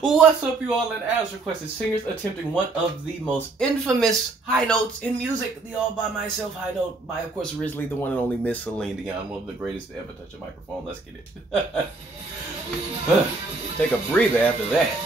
What's up, you all? And as requested, singers attempting one of the most infamous high notes in music, the all by myself high note by, of course, originally the one and only Miss Celine Dion, one of the greatest to ever touch a microphone. Let's get it. Take a breather after that.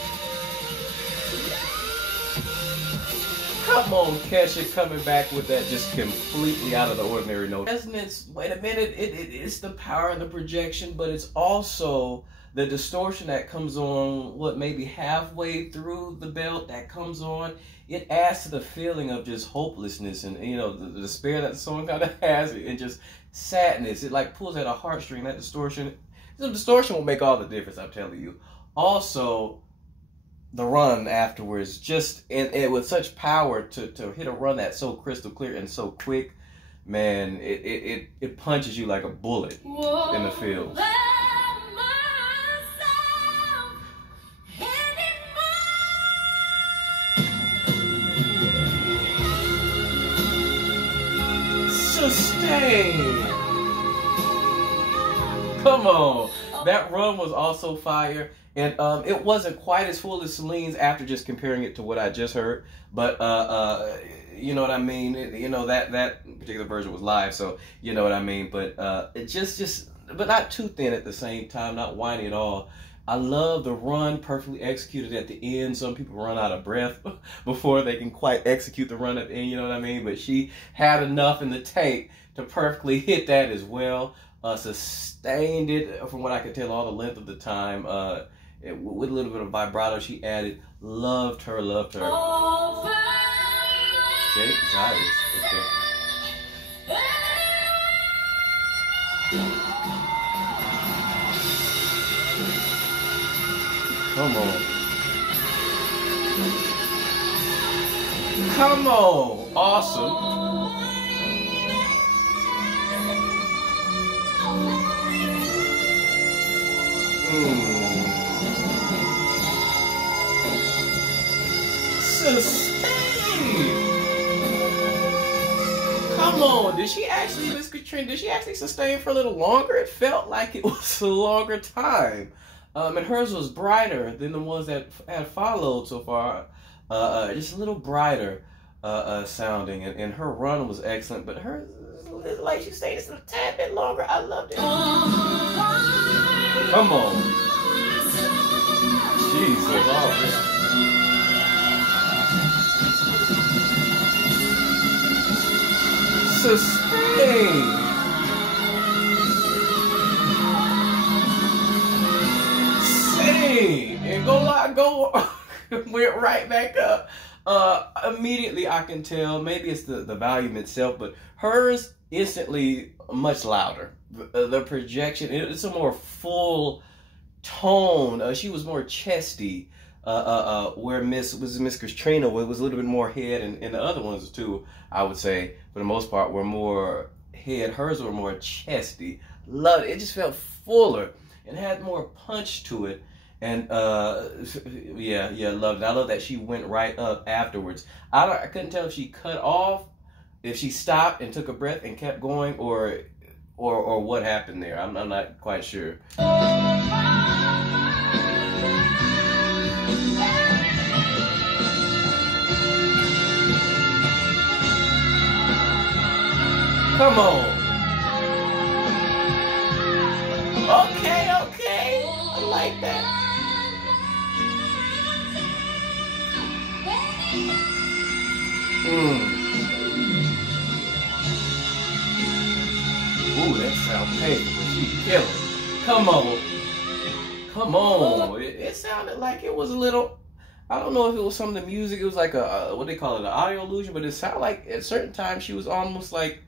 Come on, Kesha, coming back with that just completely out of the ordinary note. Resonance, wait a minute, it's the power and the projection, but it's also the distortion that comes on, what, maybe halfway through the belt that comes on. It adds to the feeling of just hopelessness and, you know, the despair that the song kind of has, and just sadness. It like pulls at a heartstring, that distortion. The distortion will make all the difference, I'm telling you. Also, the run afterwards, just and with such power to hit a run that's so crystal clear and so quick, man, it punches you like a bullet in the field. Sustain. Come on. That run was also fire. And it wasn't quite as full as Celine's after just comparing it to what I just heard. But, you know what I mean? You know, that particular version was live, so you know what I mean. But it just, but not too thin at the same time, not whiny at all. I love the run, perfectly executed at the end. Some people run out of breath before they can quite execute the run at the end, you know what I mean? But she had enough in the tank to perfectly hit that as well. Sustained it, from what I could tell, all the length of the time. With a little bit of vibrato she added. Loved her. Okay, Cyrus. Okay. Come on. Come on. Awesome. Sustain. Come on. Did she actually, Miss Katrina, did she actually sustain for a little longer? It felt like it was a longer time. And hers was brighter than the ones that had followed so far. Just a little brighter sounding. And her run was excellent, but hers, like she stayed just a tad bit longer. I loved it. Come on. Jesus. Oh, sustain. And go went right back up. Immediately I can tell, maybe it's the volume itself, but hers instantly much louder. The projection, it's a more full tone. She was more chesty. Where Miss Katrina was a little bit more head, and the other ones too, I would say, for the most part, were more head. Hers were more chesty. Loved it. It just felt fuller and had more punch to it. And yeah, loved it. I love that she went right up afterwards. I couldn't tell if she cut off, if she stopped and took a breath and kept going, or what happened there. I'm not quite sure. Come on. Okay. I like that. Ooh, that sounds painful, but she killed it. Come on. It sounded like it was a little, I don't know if it was some of the music, it was like a what they call it, an audio illusion, but it sounded like at certain times she was almost like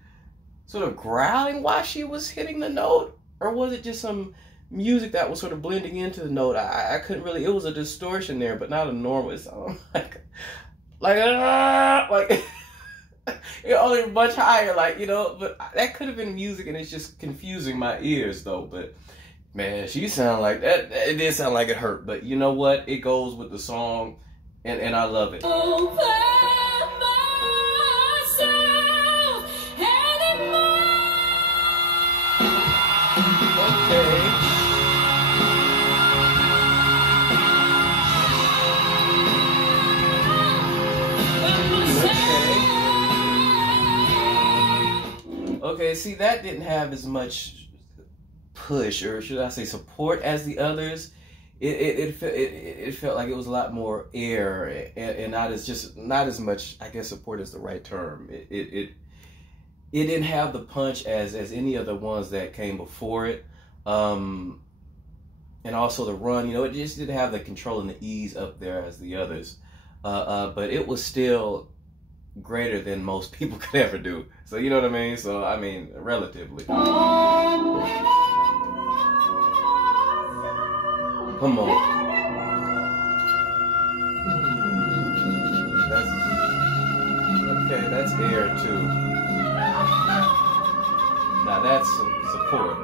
sort of growling while she was hitting the note, or was it just some music that was sort of blending into the note? I couldn't really, it was a distortion there, but not a normal. It sounded like it only much higher, like, you know, but that could have been music and it's just confusing my ears though. But man, she sounded like that. It did sound like it hurt, but you know what? It goes with the song, and I love it. Okay. Okay, see, that didn't have as much push, or should I say support, as the others. It felt like it was a lot more air, and not as much, I guess support is the right term. It didn't have the punch as any other ones that came before it. And also the run, it just didn't have the control and the ease up there as the others. But it was still greater than most people could ever do. So you know what I mean? So I mean, relatively. Come on. That's air too. Now that's support.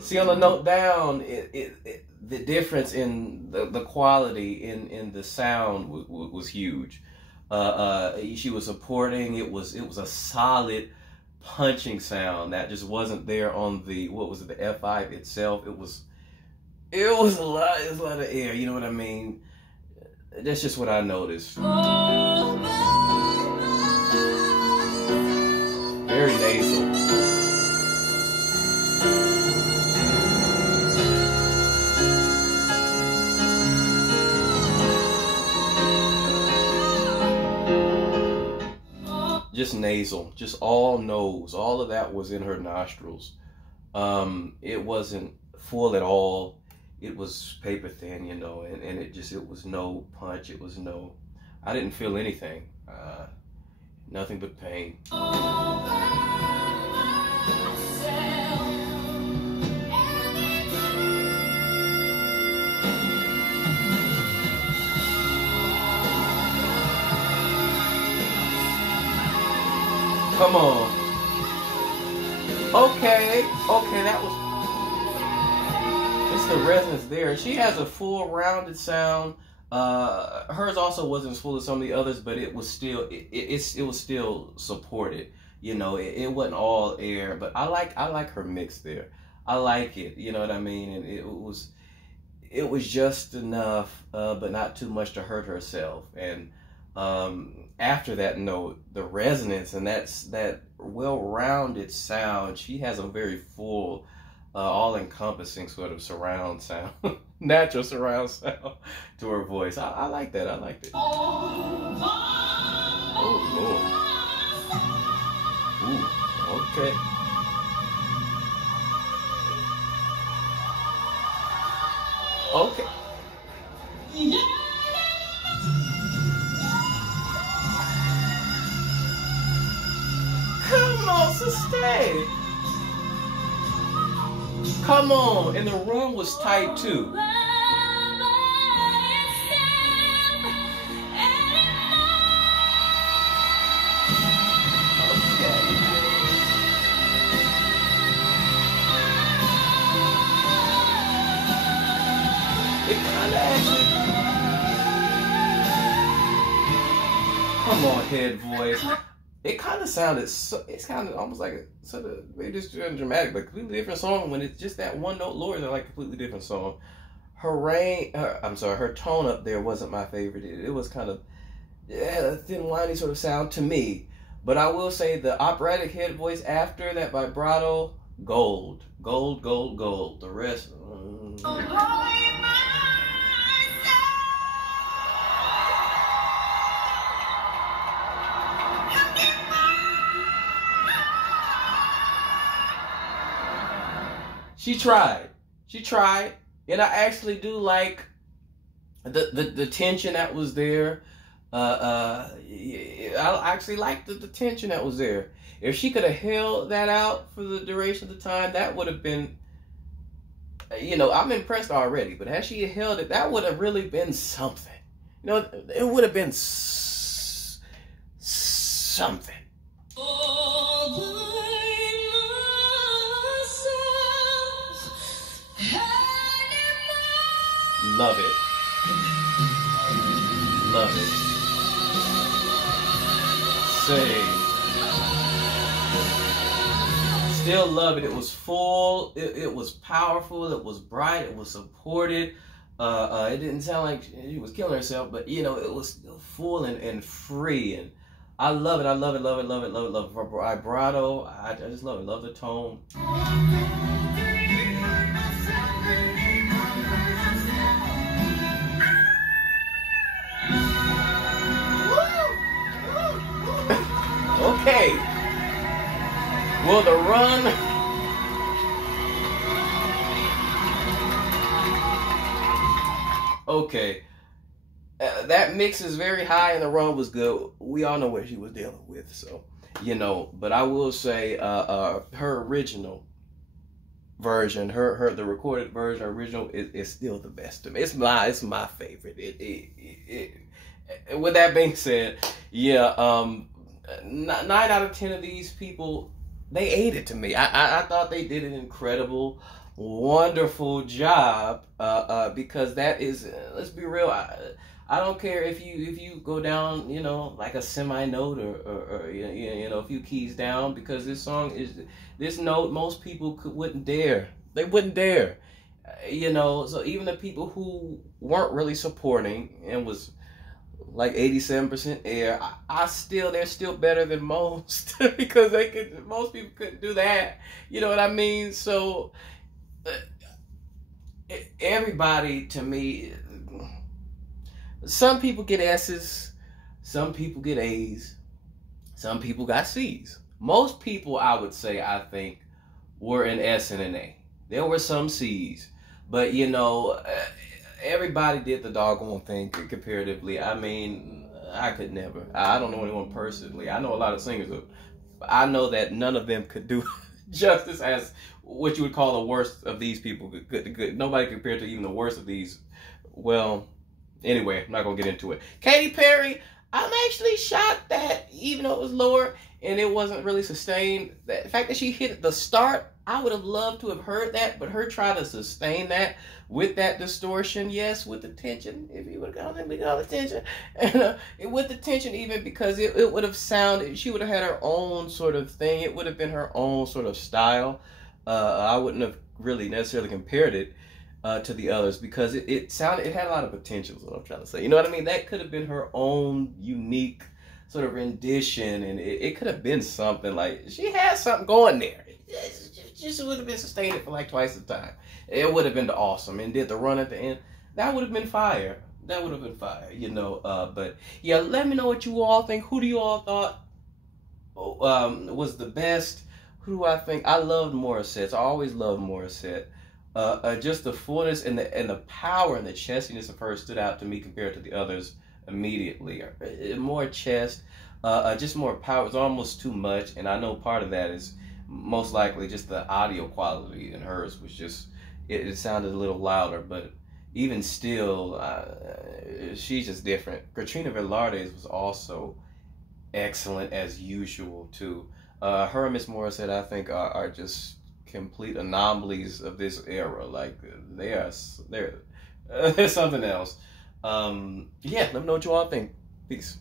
See, on the note down, the difference in the quality in the sound was huge. She was supporting. It was a solid punching sound that just wasn't there on the the F5 itself. It was a lot of air. You know what I mean? That's just what I noticed. Very nasal. Just nasal, just all nose. All of that was in her nostrils. It wasn't full at all. It was paper thin, and it was no punch. It was no, I didn't feel anything. Nothing but pain. Come on. Okay, that was, it's the resonance there. She has a full rounded sound. Hers also wasn't as full as some of the others, but it was still, it was still supported. It wasn't all air, but I like her mix there. I like it, you know what I mean? And it was just enough, but not too much to hurt herself. And after that note, the resonance and that well-rounded sound, she has a very full, all-encompassing sort of surround sound, natural surround sound to her voice. I like that. I liked it. Oh, Lord. Ooh, okay. Okay. Come on, sustain. Come on, and the run was tight too. Come on, head voice. It kind of sounded it's kind of almost like sort of maybe just dramatic, but completely different song. When it's just that one note lower, they're like a completely different song. Her tone up there wasn't my favorite. It was kind of a thin, whiny sort of sound to me. But I will say the operatic head voice after that vibrato, gold. The rest. She tried, and I actually do like the tension that was there. I actually liked the tension that was there. If she could have held that out for the duration of the time, that would have been, I'm impressed already. But had she held it, that would have really been something. It would have been something. Love it. Still love it. It was full. It was powerful. It was bright. It was supported. It didn't sound like she was killing herself, but it was full and free. And I love it. I love it. Love it. Love it. Love it. Love it. Vibrato. I just love it. Love the tone. Okay. Will the run? Okay. That mix is very high and the run was good. We all know what she was dealing with, so but I will say her original version, the recorded version, original is still the best to me. It's my favorite. With that being said, yeah, 9 out of 10 of these people, they ate it to me. I thought they did an incredible, wonderful job because that is, let's be real, I don't care if you go down, like a semi note or a few keys down, because this note most people wouldn't dare. They wouldn't dare. So even the people who weren't really supporting and was like 87% air, they're still better than most because most people couldn't do that. You know what I mean? So everybody, to me, some people get S's, some people get A's, some people got C's. Most people, I would say, I think, were an S and an A. There were some C's, but everybody did the doggone thing comparatively. I mean, I could never. I don't know anyone personally. I know a lot of singers, but I know that none of them could do justice as what you would call the worst of these people. Good. Nobody compared to even the worst of these. Well, anyway, I'm not going to get into it. Katy Perry, I'm actually shocked that even though it was lower and it wasn't really sustained, the fact that she hit at the start, I would have loved to have heard that, but her trying to sustain that with that distortion, yes, with the tension, if you would have called it tension, and with the tension even, because it would have sounded, she would have had her own sort of thing, it would have been her own sort of style. I wouldn't have really necessarily compared it to the others, because it had a lot of potential, is what I'm trying to say. You know what I mean? That could have been her own unique sort of rendition, and it could have been something like, she had something going there. It just would have been sustained for like twice the time. It would have been awesome, and did the run at the end. That would have been fire. That would have been fire, but yeah, let me know what you all think. Who do you all thought was the best? Who do I think? I loved Morissette. I always loved Morissette. Just the fullness and the power and the chestiness of her stood out to me compared to the others immediately. More chest, just more power. It's almost too much, and I know part of that is most likely just the audio quality in hers was just, it sounded a little louder, but even still, she's just different. Katrina Velarde's was also excellent as usual too. Her and Miss Morissette, I think, are just complete anomalies of this era. Like, they're something else. Yeah, let me know what you all think. Peace.